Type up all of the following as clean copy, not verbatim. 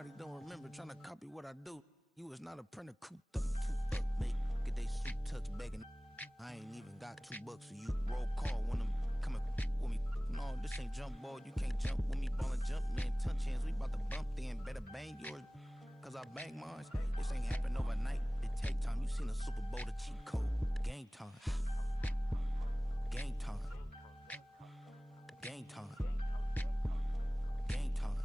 Everybody don't remember trying to copy what I do. You is not a printer, cooped up, too up, make get they suit tucks begging. I ain't even got $2 for you. Roll call when I'm coming with me. No, this ain't jump ball. You can't jump with me. Ballin' jump, man. Touch hands. We bout to bump then. Better bang yours, cause I bang mine. This ain't happen overnight. It take time. You seen a Super Bowl, the cheat code. Game time. Game time. Game time. Game time.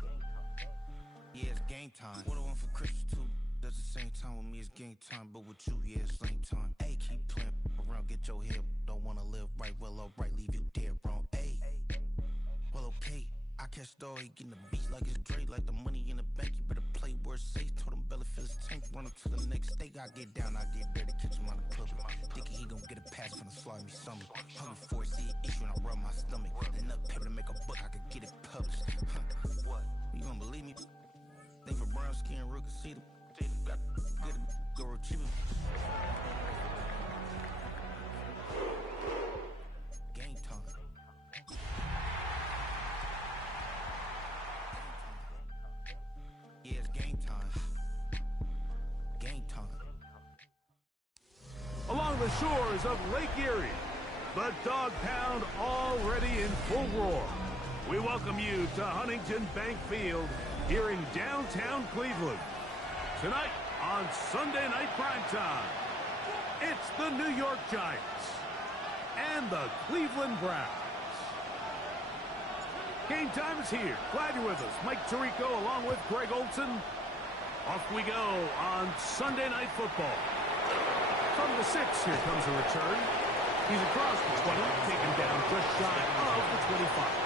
Yeah, it's game time. What I want for Christmas too. That's the same time with me, it's game time. But with you, yeah, it's same time. Hey, keep playing around, get your head. Don't wanna live right, well, alright, leave you dead wrong. Hey, well, okay. I catch the dog, he getting the beats like it's Dre, like the money in the bank. You better play where it's safe. Told him Bella fill his tank, run him to the next state. I get down, I get dirty, catch him on the public. Thinking he gon' get a pass from the slide me summer. Hungry for it, see an issue and I rub my stomach. Enough paper to make a book, I could get it published. What? You don't believe me? Think for brown skin, real can see them. Got good, go retrieve him. Game time. Yeah, it's game time. Game time. Along the shores of Lake Erie, the Dog Pound already in full roar. We welcome you to Huntington Bank Field here in downtown Cleveland. Tonight on Sunday Night Primetime, it's the New York Giants and the Cleveland Browns. Game time is here. Glad you're with us. Mike Tirico along with Greg Olson. Off we go on Sunday Night Football. From the 6, here comes a return. He's across the 20, taken down just shy of the 25.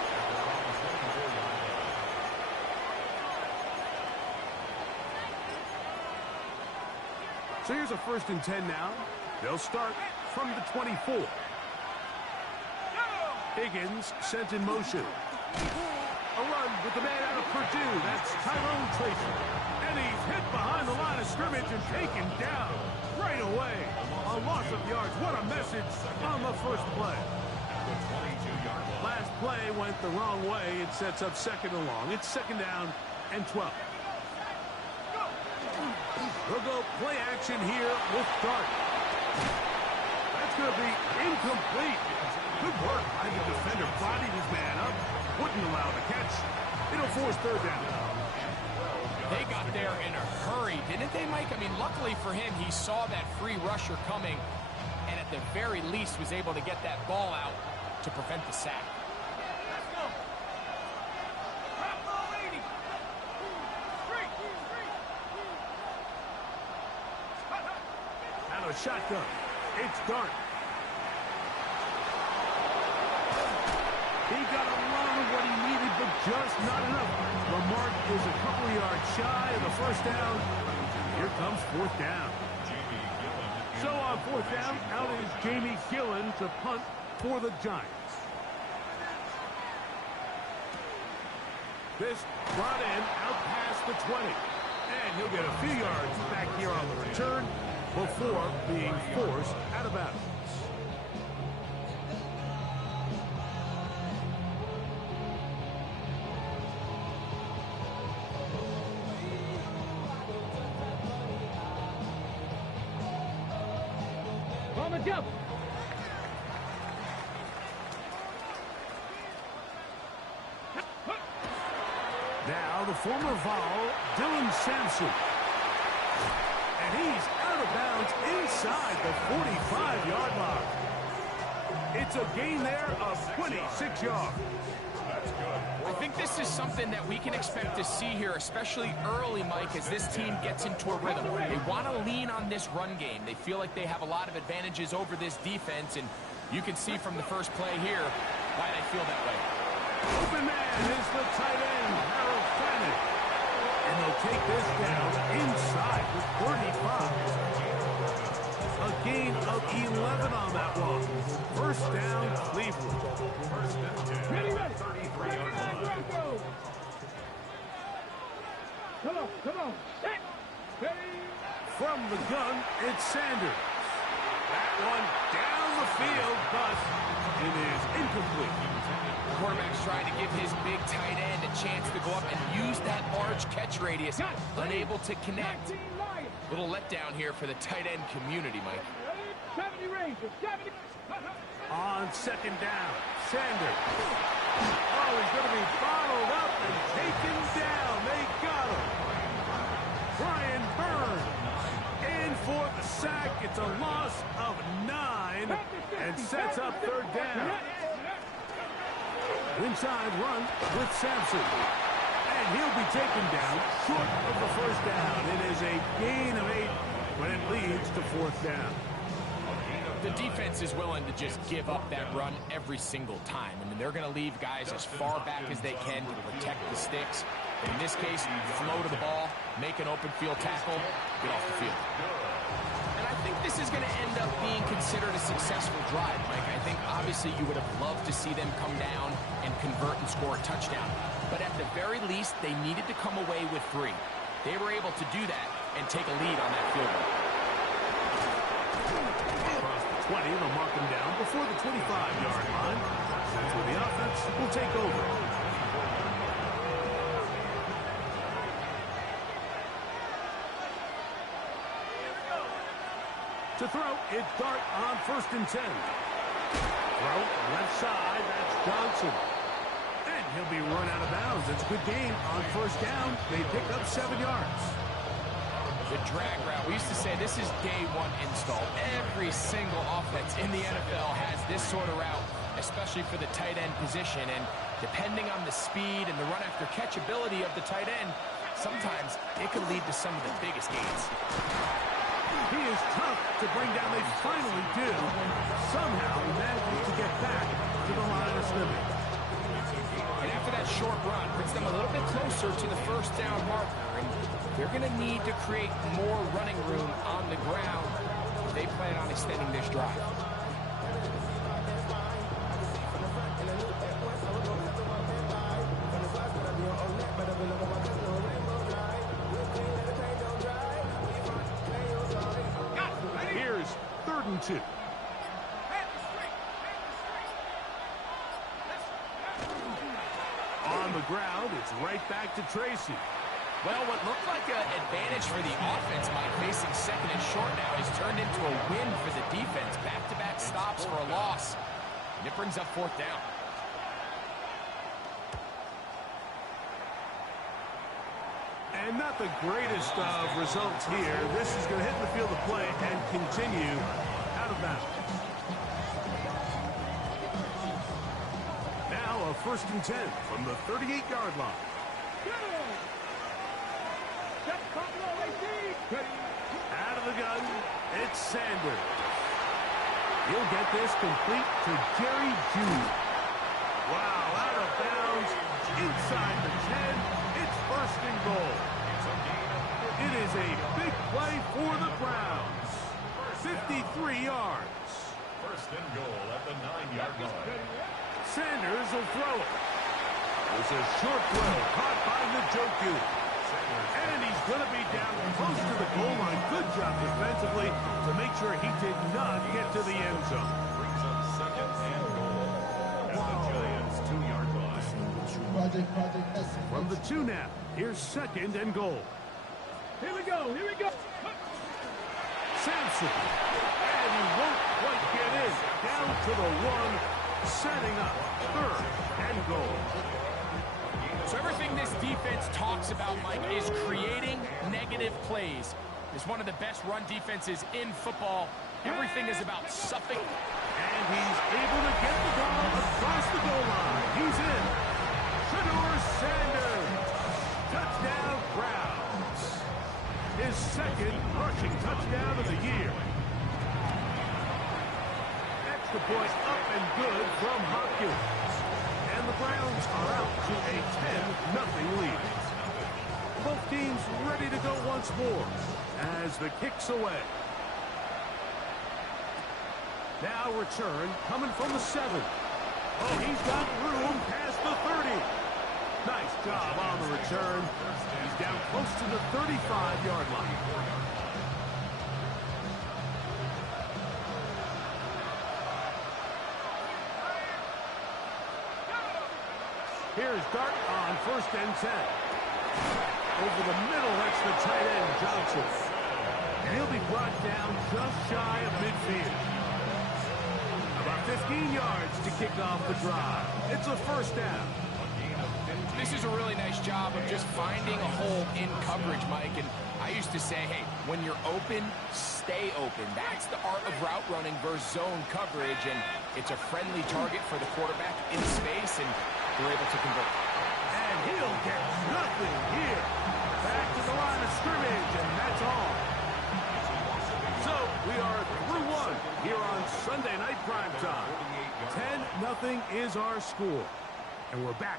So here's a 1st and 10 now. They'll start from the 24. Higgins sent in motion. A run with the man out of Purdue. That's Tyrone Tracy. And he's hit behind the line of scrimmage and taken down right away. A loss of yards. What a message on the first play. Last play went the wrong way. It sets up 2nd and long. It's 2nd down and 12. We'll go play action here with Dart. That's going to be incomplete. Good work by the defender. Bodied his man up. Wouldn't allow the catch. It'll force 3rd down. They got there in a hurry, didn't they, Mike? I mean, luckily for him, he saw that free rusher coming and at the very least was able to get that ball out to prevent the sack. A shotgun. It's Dart. He got a lot of what he needed, but just not enough. Lamar is a couple of yards shy of the 1st down. Here comes 4th down. So on 4th down, out is Jamie Gillen to punt for the Giants. This brought in out past the 20. And he'll get a few yards back here on the return before being forced out of bounds. On the jump. Now the former Vol, Dylan Sampson. And he's out of bounds inside the 45-yard line. It's a gain there of 26 yards. I think this is something that we can expect to see here, especially early, Mike, as this team gets into a rhythm. They want to lean on this run game. They feel like they have a lot of advantages over this defense, and you can see from the first play here why they feel that way. Open man is the tight end, Harold Fannin. And they'll take this down inside the 35. A gain of 11 on that one. 1st down, Cleveland. 1st and 10. Ready. 33-yard line. Come on. Set. Ready. From the gun, it's Sanders. That one down the field, but it is incomplete. The quarterback's trying to give his big tight end a chance to go up and use that large catch radius. Unable to connect. Little letdown here for the tight end community, Mike. 70 Rangers, 70. On second down, Sanders. Oh, he's going to be bottled up and taken down. They got him. Brian Burns in for the sack. It's a loss of 9 and sets up third down. Inside run with Sampson. And he'll be taken down short of the first down. It is a gain of 8 when it leads to fourth down. The defense is willing to just give up that run every single time. I mean, they're going to leave guys as far back as they can to protect the sticks. In this case, flow to the ball, make an open field tackle, get off the field. And I think this is going to end up being considered a successful drive, Mike. I think obviously you would have loved to see them come down and convert and score a touchdown. But at the very least, they needed to come away with 3. They were able to do that and take a lead on that field goal. Across the 20, they'll mark him down before the 25-yard line. That's where the offense will take over. To throw, it's Dart on 1st and 10. Throw, left side, that's Johnson. And he'll be run out of bounds. It's a good game on 1st down. They pick up 7 yards. The drag route. We used to say this is day 1 install. Every single offense in the NFL has this sort of route, especially for the tight end position. And depending on the speed and the run after catch ability of the tight end, sometimes it can lead to some of the biggest gains. He is tough to bring down. They finally do. Somehow he manages to get back to the line of scrimmage. And after that short run, puts them a little bit closer to the first down marker. And they're going to need to create more running room on the ground if they plan on extending this drive. Here's 3rd and 2. On the ground, it's right back to Tracy. Well, what looked like an advantage for the offense, Mike, facing 2nd and short now, has turned into a win for the defense. Back-to-back stops for a loss. And it brings up 4th down. And not the greatest of results here. This is going to hit the field of play and continue out of bounds. Now a 1st and 10 from the 38-yard line. Out of the gun, it's Sanders. He'll get this complete to Jerry Jeudy. Wow, out of bounds, inside the 10. It's 1st and goal. It is a big play for the Browns. 53 yards. 1st and goal at the 9-yard line. Sanders will throw it. It's a short throw caught by Njoku. And he's going to be down close to the goal line. Good job defensively to make sure he did not get to the end zone. Brings up 2nd and goal at the Giants' 2-yard line. From the 2 now, here's 2nd and goal. Here we go, here we go. Sampson. And he won't quite get in. Down to the 1, setting up 3rd and goal. So everything this defense talks about, Mike, is creating negative plays. It's one of the best run defenses in football. Everything is about suffocating. And he's able to get the ball across the goal line. He's in. Shedeur Sanders. Touchdown, Browns. His 2nd rushing touchdown of the year. Extra point up and good from Hopkins. And the Browns are out to a 10-0 lead. Both teams ready to go once more as the kick's away. Now return coming from the 7. Oh, he's got room past the 30. Nice job on the return. He's down close to the 35-yard line. Here's Dart on 1st and 10. Over the middle, that's the tight end, Johnson. And he'll be brought down just shy of midfield. About 15 yards to kick off the drive. It's a 1st down. This is a really nice job of just finding a hole in coverage, Mike. And I used to say, hey, when you're open, stay open. That's the art of route running versus zone coverage. And it's a friendly target for the quarterback in space, and they're able to convert. And he'll get nothing here. Back to the line of scrimmage, and that's all. So we are through one here on Sunday Night Primetime. 10-0 is our score. And we're back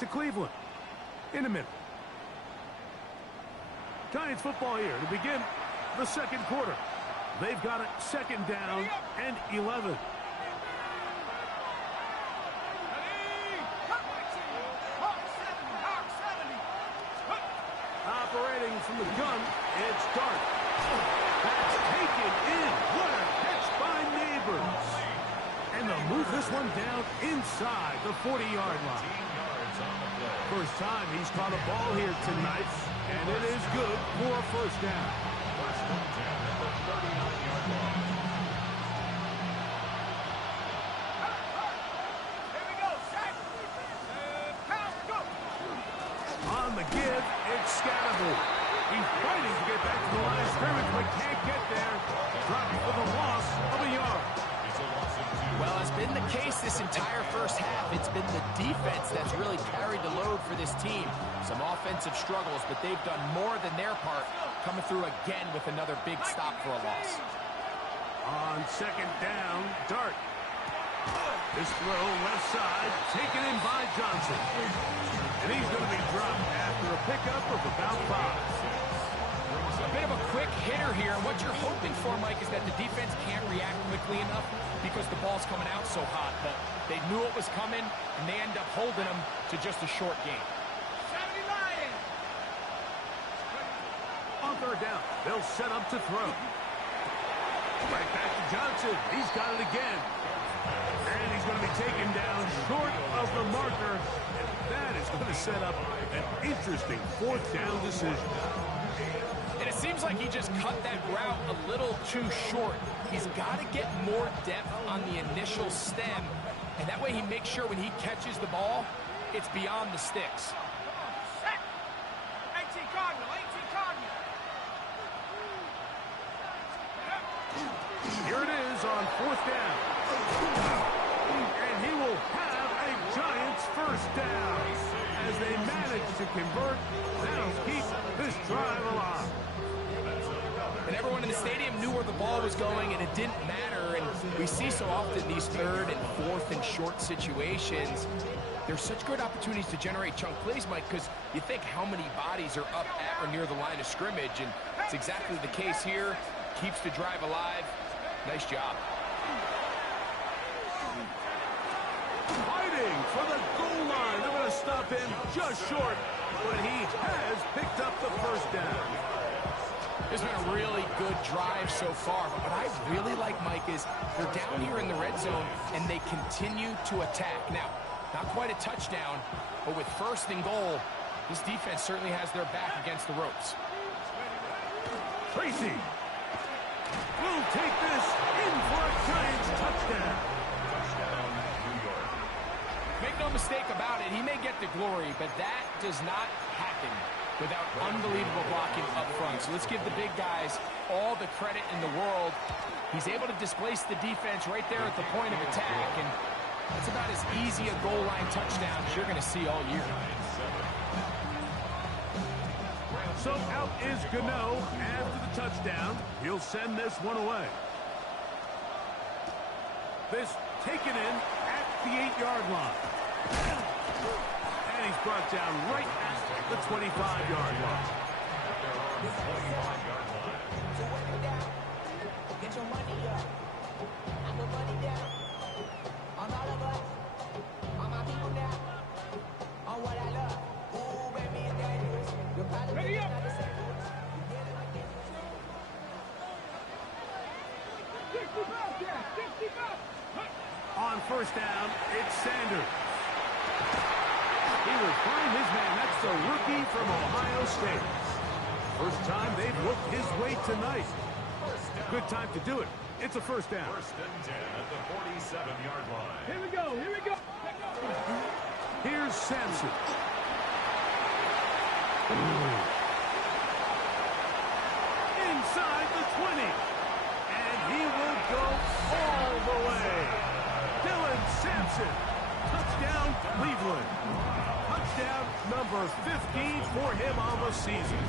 to Cleveland in a minute. Giants football here to begin the second quarter. They've got it 2nd down and 11. Operating from the gun, it's Dart. That's taken in. What a catch by Neighbors. And they'll move this one down inside the 40-yard line. First time he's caught a ball here tonight, and it is good for a 1st down. On the give, it's Scatterable. He's fighting to get back to the line of scrimmage, but can't get there. Dropping for the loss of a yard. Well, it's been the case this entire first half. It's been the defense that's really carried the load for this team. Some offensive struggles, but they've done more than their part, coming through again with another big stop for a loss. On 2nd down, Dart. This throw left side, taken in by Johnson. And he's going to be dropped after a pickup of about 5. A bit of a quick hitter here. What you're hoping for, Mike, is that the defense can't react quickly enough because the ball's coming out so hot. But they knew it was coming, and they end up holding them to just a short game. On 3rd down, they'll set up to throw. Right back to Johnson. He's got it again. And he's going to be taken down short of the marker. And that is going to set up an interesting 4th down decision. And it seems like he just cut that route a little too short. He's got to get more depth on the initial stem, and that way he makes sure when he catches the ball, it's beyond the sticks. Here it is on 4th down. And he will have a Giants 1st down. As they manage to convert, that'll keep this drive alive. And everyone in the stadium knew where the ball was going, and it didn't matter. And we see so often these 3rd and 4th and short situations, there's such good opportunities to generate chunk plays, Mike, because you think how many bodies are up at or near the line of scrimmage, and it's exactly the case here. Keeps the drive alive. Nice job. Fighting for the goal line. They're going to stop him just short, but he has picked up the 1st down. It's been a really good drive so far, but what I really like, Mike, is they're down here in the red zone, and they continue to attack. Now, not quite a touchdown, but with 1st and goal, this defense certainly has their back against the ropes. Tracy will take this in for a Giants touchdown. Make no mistake about it, he may get the glory, but that does not happen without unbelievable blocking up front. So let's give the big guys all the credit in the world. He's able to displace the defense right there at the point of attack, and that's about as easy a goal line touchdown as you're going to see all year. So out is Gano after the touchdown. He'll send this one away. This taken in at the 8-yard line. And he's brought down right at the 25-yard line. Get your money up. I'm the money down. On all of us. On my people now. On what I love. Ooh, baby, it's dangerous. You're probably Ready up. not the same. 65, Jack, 65. On 1st down, it's Sanders. would find his man. That's the rookie from Ohio State. First time they've looked his way tonight. Good time to do it. It's a first down. First and 10 at the 47-yard line. Here we go. Here we go. Here's Sampson. Inside the 20. And he will go all the way. Dylan Sampson. Touchdown, Cleveland. Touchdown number 15 for him on the season.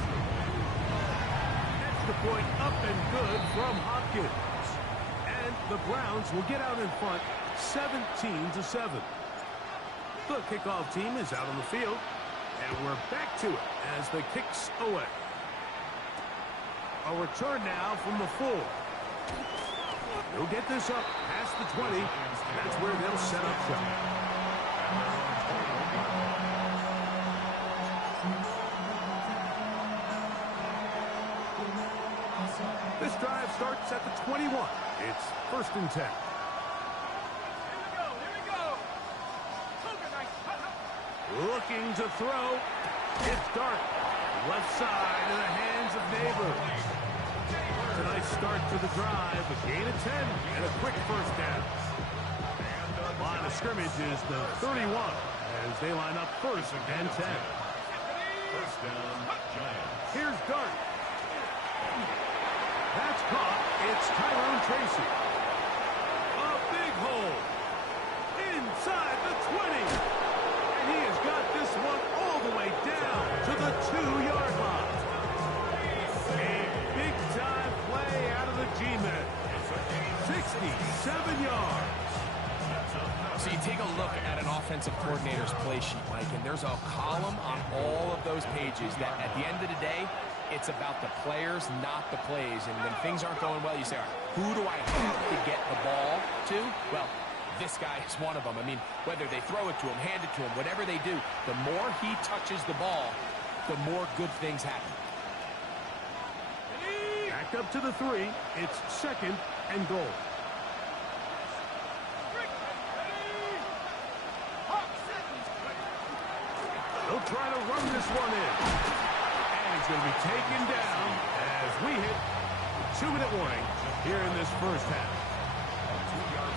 Extra point up and good from Hopkins. And the Browns will get out in front 17-7. The kickoff team is out on the field, and we're back to it as the kick's away. A return now from the 4. They'll get this up past the 20. That's where they'll set up shop. This drive starts at the 21. It's first and 10. Looking to throw. It's Dart. Left side in the hands of Neighbors. It's a nice start to the drive. A gain of 10 and a quick first down. Line of scrimmage is the 31 as they line up first and 10. First down, Giants. Here's Dart. That's caught. It's Tyrone Tracy. A big hole. Inside the 20. And he has got this one all the way down to the 2-yard line. A big-time play out of the G-Men. 67 yards. So you take a look at an offensive coordinator's play sheet, Mike, and there's a column on all of those pages that at the end of the day, it's about the players, not the plays. And when things aren't going well, you say, all right, who do I have to get the ball to? Well, this guy is one of them. I mean, whether they throw it to him, hand it to him, whatever they do, the more he touches the ball, the more good things happen. Back up to the 3. It's second and goal. They'll try to run this one in. And he's going to be taken down as we hit the 2-minute warning here in this first half.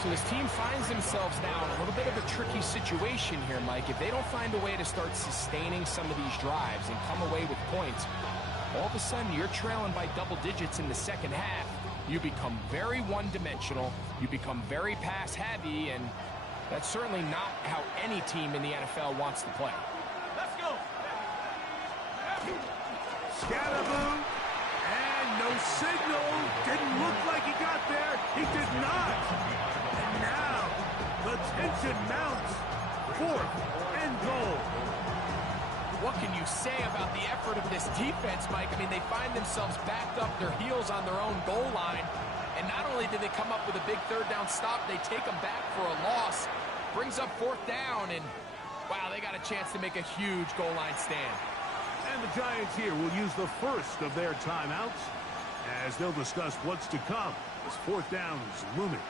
So this team finds themselves now in a little bit of a tricky situation here, Mike. If they don't find a way to start sustaining some of these drives and come away with points, all of a sudden you're trailing by double digits in the second half. You become very one-dimensional. You become very pass-heavy, and that's certainly not how any team in the NFL wants to play. Let's go. Scatterboo, and no signal. Didn't look like he got there. He did not. And now the tension mounts. 4th and goal. What can you say about the effort of this defense, Mike? I mean, they find themselves backed up their heels on their own goal line. And not only did they come up with a big third down stop, they take them back for a loss. Brings up 4th down, and wow, they got a chance to make a huge goal line stand. And the Giants here will use the first of their timeouts as they'll discuss what's to come as 4th down is looming.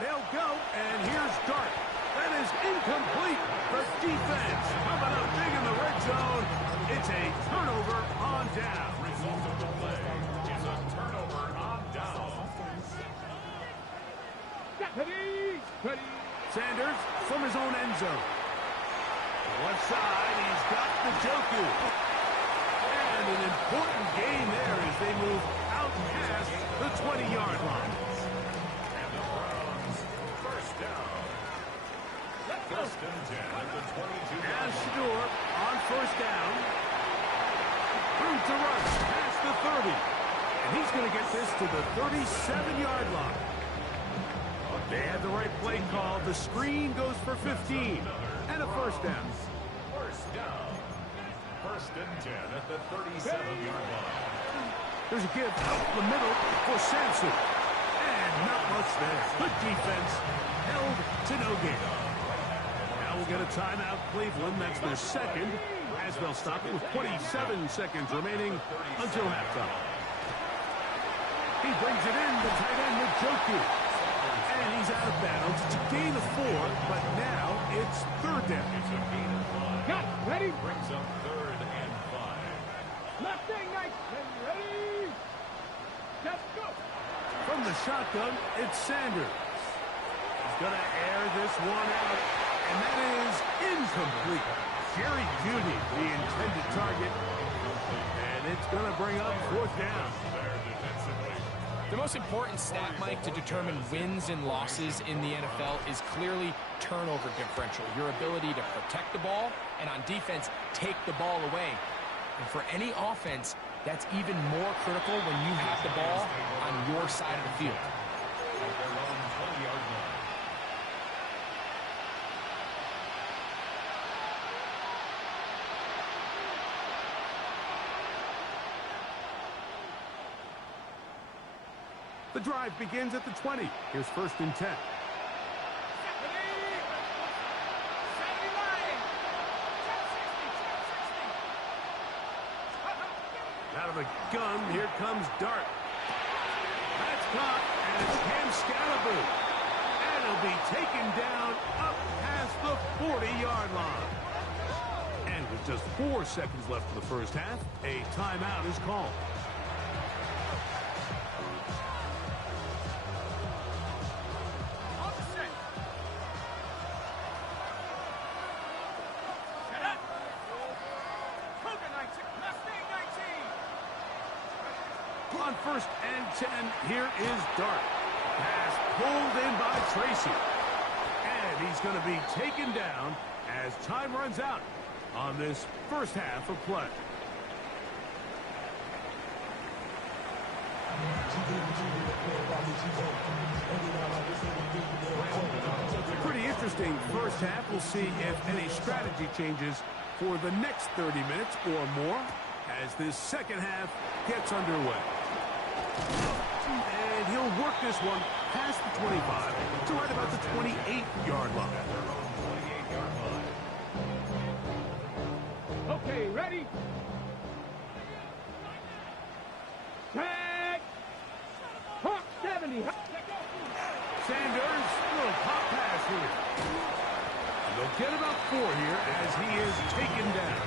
They'll go, and here's Dart. That is incomplete. The defense coming up big in the red zone. It's a turnover on down. Result of the play is a turnover on down. Sanders from his own end zone. Left side, he's got the Njoku. And an important gain there as they move out past the 20-yard line. And the Browns, first down. First and 10 at the 22-yard line. Shador on first down. Through to rush past the 30. And he's going to get this to the 37-yard line. They had the right play call. The screen goes for 15. And a first down. First down. First and 10 at the 37-yard line. There's a give up the middle for Sampson. And not much there. Good defense. Held to no gain. Now we'll get a timeout, Cleveland. That's their second. as they'll stop it with 27 seconds remaining until halftime. He brings it in, the tight end with Njoku. And he's out of bounds. It's a gain of 4, but now it's third down. Got ready? Brings up 3rd and 5. Mustang Knights, ready? Let's go. From the shotgun, it's Sanders. He's going to air this one out, and that is incomplete. Jerry Jeudy, the intended target, and it's going to bring up 4th down. The most important stat, Mike, to determine wins and losses in the NFL is clearly turnover differential, your ability to protect the ball and on defense take the ball away. And for any offense, that's even more critical when you have the ball on your side of the field. The drive begins at the 20. Here's 1st and 10. Out of the gun, here comes Dart. That's caught, and it's Cam Scalaboo. And he'll be taken down up past the 40-yard line. And with just 4 seconds left in the first half, a timeout is called. On 1st and 10, here is Dart. Pass pulled in by Tracy. And he's going to be taken down as time runs out on this first half of play. Pretty interesting first half. We'll see if any strategy changes for the next 30 minutes or more as this second half gets underway. And he'll work this one past the 25 to right about the 28-yard line. Okay, ready? Tag! Hawk 70. Sanders, little pop pass here. And they'll get about 4 here as he is taken down.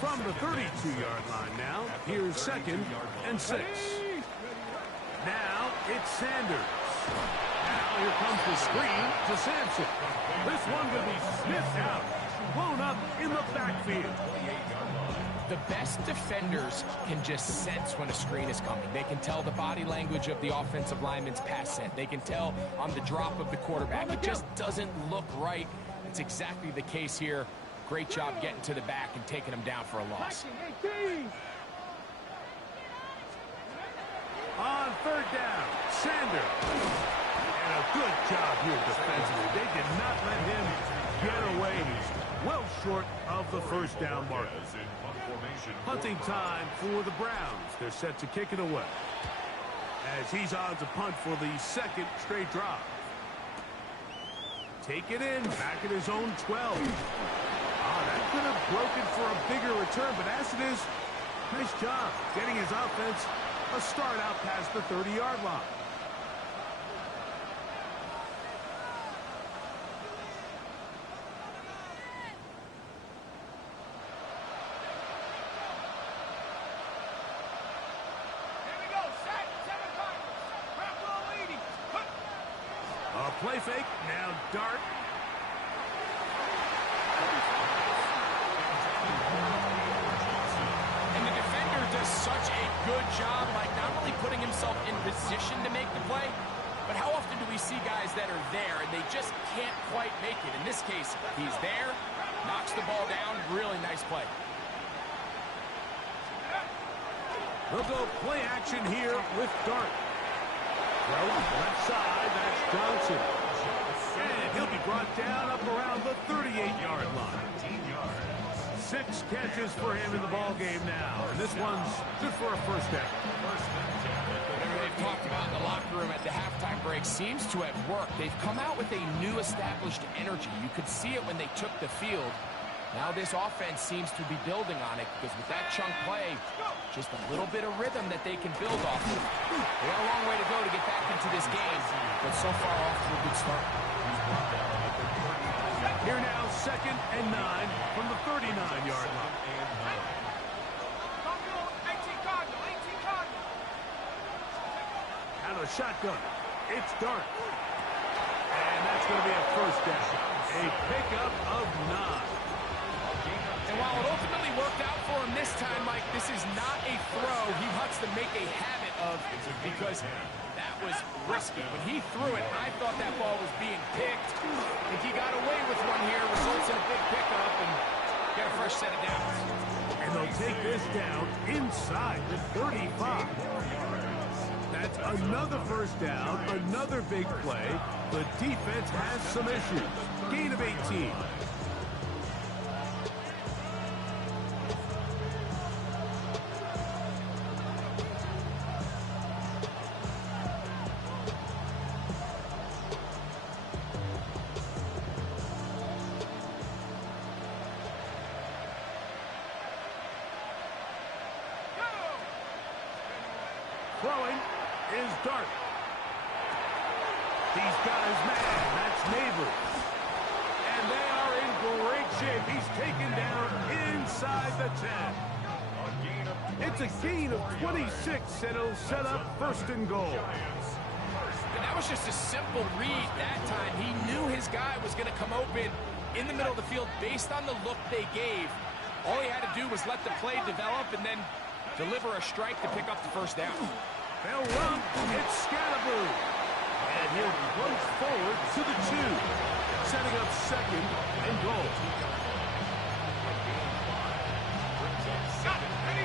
From the 32-yard line now, here's 2nd and 6. Now it's Sanders. Now here comes the screen to Sampson. This one will be sniffed out, blown up in the backfield. The best defenders can just sense when a screen is coming. They can tell the body language of the offensive lineman's pass set. They can tell on the drop of the quarterback. It just doesn't look right. It's exactly the case here. Great job getting to the back and taking him down for a loss. On 3rd down, Sanders. And a good job here defensively. They did not let him get away. He's well short of the first down mark. Punting time for the Browns. They're set to kick it away as he's on to punt for the 2nd straight drive. Take it in, back at his own 12. That could have broken for a bigger return, but as it is, nice job getting his offense a start out past the 30-yard line. A play fake, now Dart. And the defender does such a good job, like not only putting himself in position to make the play, but how often do we see guys that are there and they just can't quite make it? In this case, he's there, knocks the ball down, really nice play. They'll go play action here with Dart. Throw left side, that's Johnson. And he'll be brought down up around the 38-yard line. 6 catches for him in the ballgame now. this one's good for a first down. Whatever they've talked about in the locker room at the halftime break seems to have worked. They've come out with a new established energy. You could see it when they took the field. Now this offense seems to be building on it because with that chunk play, just a little bit of rhythm that they can build off of. They got a long way to go to get back into this game, but so far off to a good start. Here now, 2nd and 9 from the 39-yard line. Out of the shotgun, it's Dart. And that's going to be a first down. A pickup of 9. And while it ultimately worked out for him this time, Mike, this is not a throw he wants to make a habit of because that was risky. When he threw it, I thought that ball was being picked. I think he got away with one here, results in a big pickup, and get a fresh set of downs. And they'll take this down inside the 35. That's another first down, another big play. The defense has some issues. Gain of 18. Throwing is Dart. These guys, man, that's Neighbors. And they are in great shape. He's taken down inside the 10. It's a gain of 26, and it'll set up 1st and goal. And that was just a simple read that time. He knew his guy was going to come open in the middle of the field based on the look they gave. All he had to do was let the play develop and then deliver a strike to pick up the first down. They'll run. It's Scatterboo. And he'll punch forward to the 2, setting up 2nd and goal. Got it. Ready?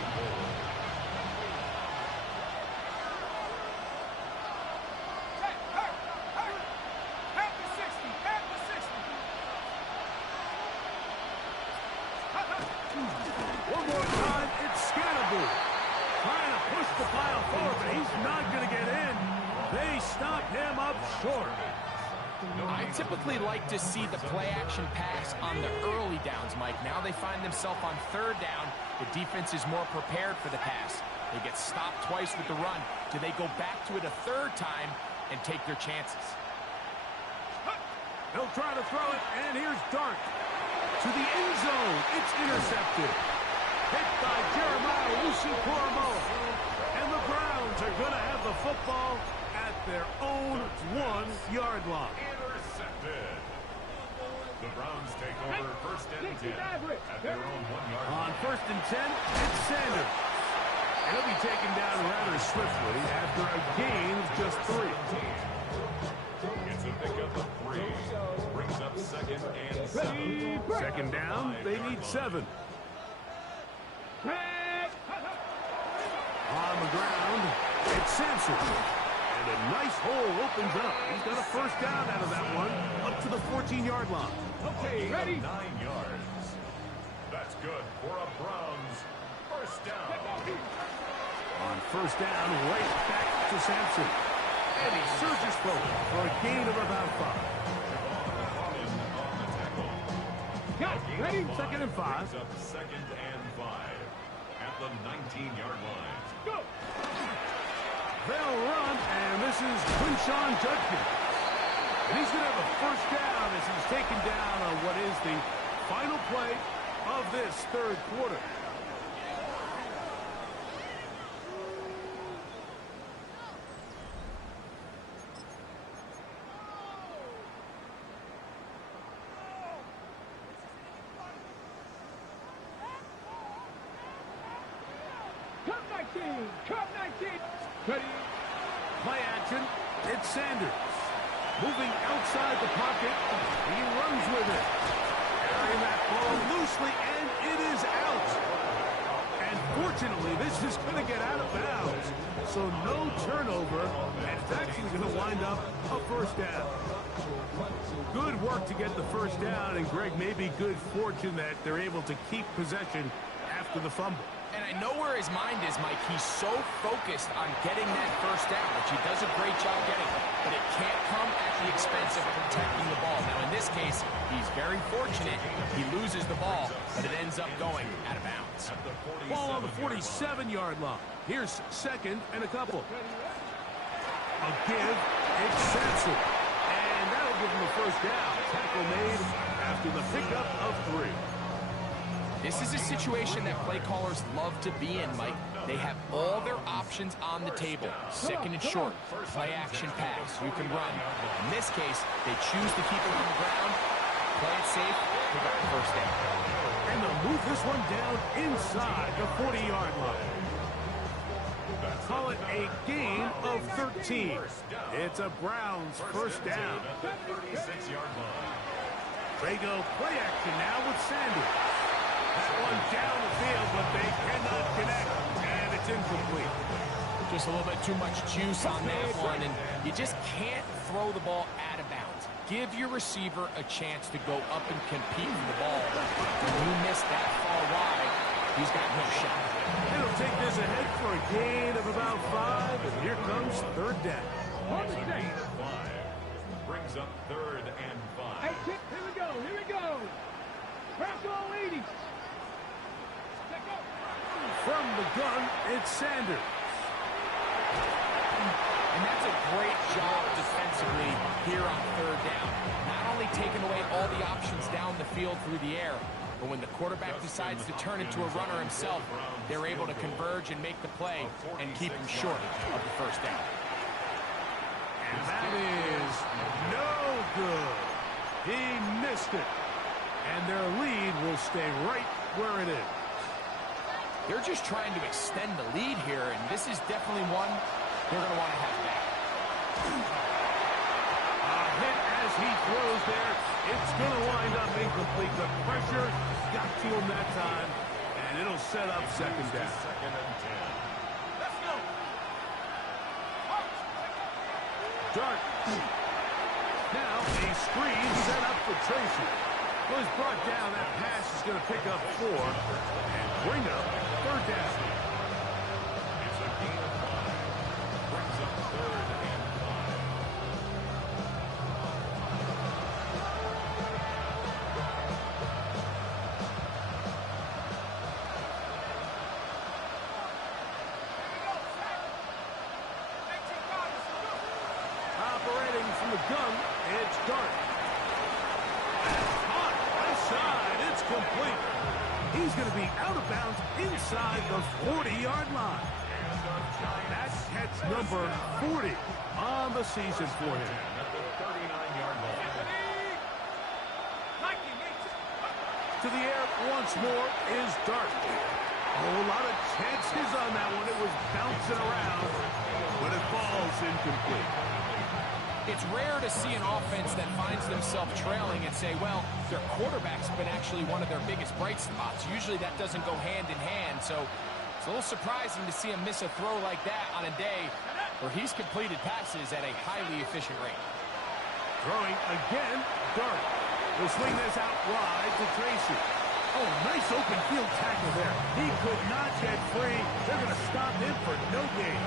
Set. Hurt. Half the 60. Half the 60. One more time, it's Scatterboo. Trying to push the pile forward, but he's not going to get in. They stop him up short. I typically like to see the play-action pass on the early downs, Mike. Now they find themselves on 3rd down. The defense is more prepared for the pass. They get stopped twice with the run. Do they go back to it a 3rd time and take their chances? He'll try to throw it, and here's Dart. To the end zone. It's intercepted. Hit by Jeremiah Owusu-Koramoah. And the Browns are going to have the football at their own 1-yard line. Intercepted. The Browns take over 1st and 10 at their own 1-yard line. On 1st and 10, it's Sanders. And he'll be taken down rather swiftly after a gain of just 3. It's a pickup of 3. Brings up 2nd and 7. 2nd down, they need 7. On the ground, it's Sampson. And a nice hole opens up. He's got a first down out of that one, up to the 14-yard line. Okay, ready? 9 yards. That's good for a Browns first down. On first down, right back to Sampson. And he surges forward for a gain of about 5. Got it. Ready? 2nd and 5. Brings up 2nd and 5 at the 19-yard line. Go. They'll run, and this is Quinshon Judkins. And he's going to have a first down as he's taken down on what is the final play of this 3rd quarter. Cut 19. Cut 19. Ready? Play action. It's Sanders. Moving outside the pocket. He runs with it. Carrying that ball loosely, and it is out. And fortunately, this is going to get out of bounds. So no turnover, and it's actually going to wind up a first down. Good work to get the first down, and Greg, maybe good fortune that they're able to keep possession after the fumble. And I know where his mind is, Mike. He's so focused on getting that first down, which he does a great job getting, but it can't come at the expense of protecting the ball. Now, in this case, he's very fortunate. He loses the ball, but it ends up going out of bounds. Ball on the 47-yard line. Here's second and a couple. A give, accepts it. And that'll give him the first down. Tackle made after the pickup of 3. This is a situation that play callers love to be in, Mike. They have all their options on the table. Second and short, play action pass. You can run. In this case, they choose to keep it on the ground, play it safe, pick up the first down. And they'll move this one down inside the 40-yard line. Call it a gain of 13. It's a Browns first down. They go play action now with Sanders. That one down the field, but they cannot connect, and it's incomplete. Just a little bit too much juice on that one, and you just can't throw the ball out of bounds. Give your receiver a chance to go up and compete for the ball. When you miss that far wide, he's got no shot. It'll take this ahead for a gain of about 5, and here comes third down. Brings up 3rd and 5. Hey, here we go, here we go. Crack all 80s. From the gun, it's Sanders. And that's a great job defensively here on third down. Not only taking away all the options down the field through the air, but when the quarterback decides to turn into a runner himself, they're able to converge and make the play and keep him short of the first down. And that is no good. He missed it. And their lead will stay right where it is. They're just trying to extend the lead here, and this is definitely one they're going to want to have back. A hit as he throws there. It's going to wind up incomplete. The pressure got to him that time, and it'll set up second down. Second and 10. Let's go. Dart. Now a screen set up for Tracy. Was brought down. That pass is going to pick up 4 and bring up third down. It's a gain of 5. Brings up 3rd and 5. Operating from the gun, it's Dart. Side, it's complete. He's going to be out of bounds inside the 40-yard line. That's catch number 40 on the season for him. At the 39-yard line. To the air once more is Dart. A whole lot of chances on that one. It was bouncing around, but it falls incomplete. It's rare to see an offense that finds themselves trailing and say, well, their quarterback's been actually one of their biggest bright spots. Usually that doesn't go hand in hand, so it's a little surprising to see him miss a throw like that on a day where he's completed passes at a highly efficient rate. Throwing again, Dart. Will swing this out wide to Tracy. Oh, nice open field tackle there. He could not get free. They're going to stop him for no gain.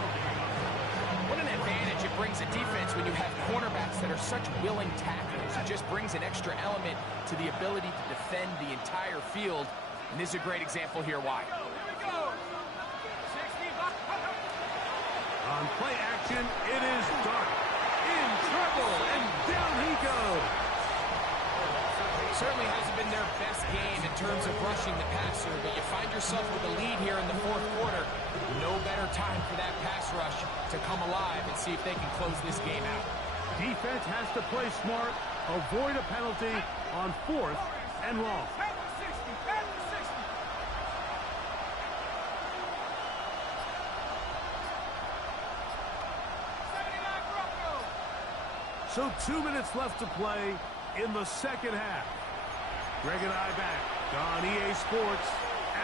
What an advantage it brings a defense when you have cornerbacks that are such willing tacklers. It just brings an extra element to the ability to defend the entire field. And this is a great example here why. On play action, it is Dart. In trouble, and down he goes. Certainly hasn't been their best game in terms of rushing the passer, but you find yourself with a lead here in the fourth quarter. No better time for that pass rush to come alive and see if they can close this game out. Defense has to play smart, avoid a penalty on 4th and long. So 2 minutes left to play in the second half. Greg and I back on EA Sports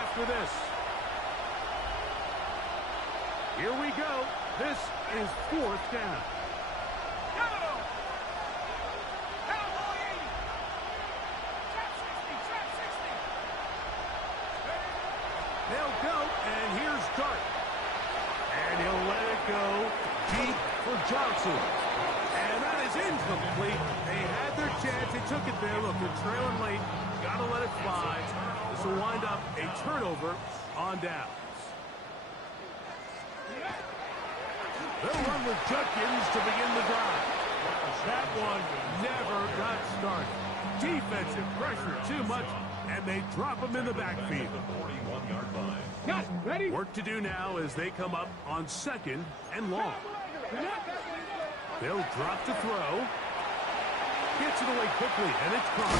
after this. Here we go. This is 4th down. They'll go, Olsen. And that is incomplete. They had their chance. They took it there. Look, they're trailing late. Got to let it fly. This will wind up a turnover on down. They'll run with Judkins to begin the drive. That one never got started. Defensive pressure too much, and they drop him in the backfield. Got it. Ready? Work to do now as they come up on 2nd and long. They'll drop to throw. Gets it away quickly, and it's caught.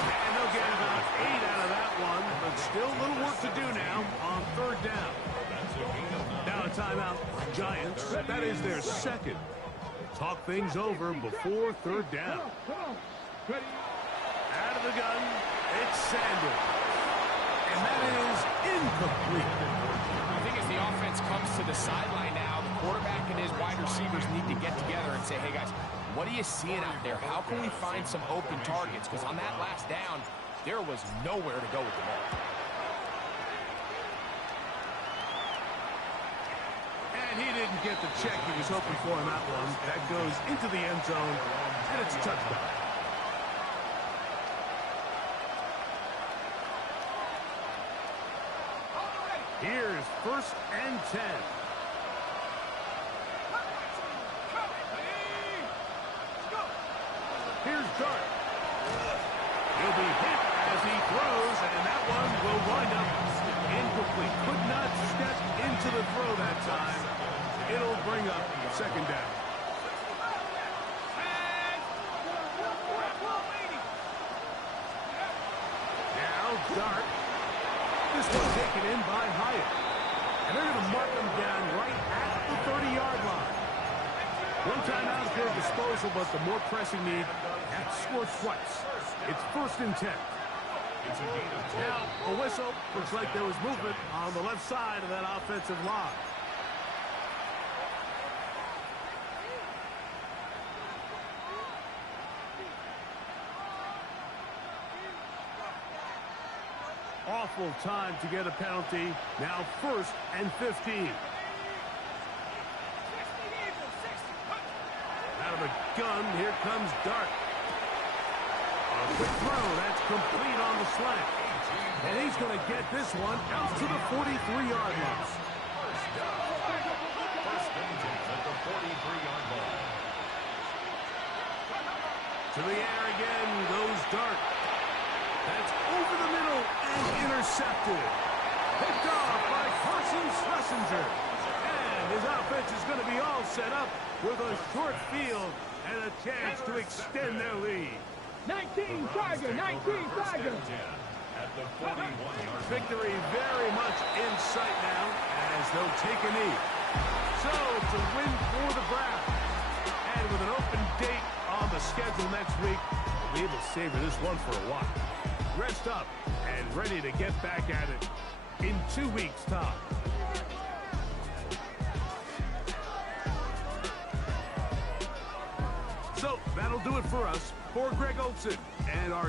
And they'll get about 8 out of that one, but still a little work to do now on 3rd down. Now a timeout, Giants. That is their 2nd. Talk things over before 3rd down. Out of the gun, it's Sanders. And that is incomplete. I think as the offense comes to the sideline now, the quarterback and his wide receivers need to get together and say, hey guys, what are you seeing out there? How can we find some open targets? Because on that last down, there was nowhere to go with the ball. And he didn't get the check he was hoping for on that one. That goes into the end zone, and it's a touchdown. Here's 1st and 10. Here's Dart. He'll be hit as he throws, and that one will wind up incomplete. Could not step into the throw that time. It'll bring up 2nd down. Now Dart. This one taken in by Hyatt. And they're going to mark him down right at the 30-yard line. One timeout at their disposal, but the more pressing need, have scored twice. It's 1st and 10. Now, a whistle. Looks like there was movement on the left side of that offensive line. Awful time to get a penalty. Now 1st and 15. Out of the gun, here comes Dart. A quick throw, that's complete on the slant. And he's going to get this one out to the 43-yard line. To the air again goes Dart. That's over the middle and intercepted. Picked off by Carson Schlesinger. And his offense is going to be all set up with a short field and a chance to extend their lead. 19 Tiger, 19 Tiger. Victory very much in sight now as they'll take a knee. So it's a win for the Browns. And with an open date on the schedule next week, we'll be able to savor this one for a while. Rest up and ready to get back at it in 2 weeks' time. So that'll do it for us. For Greg Olsen and our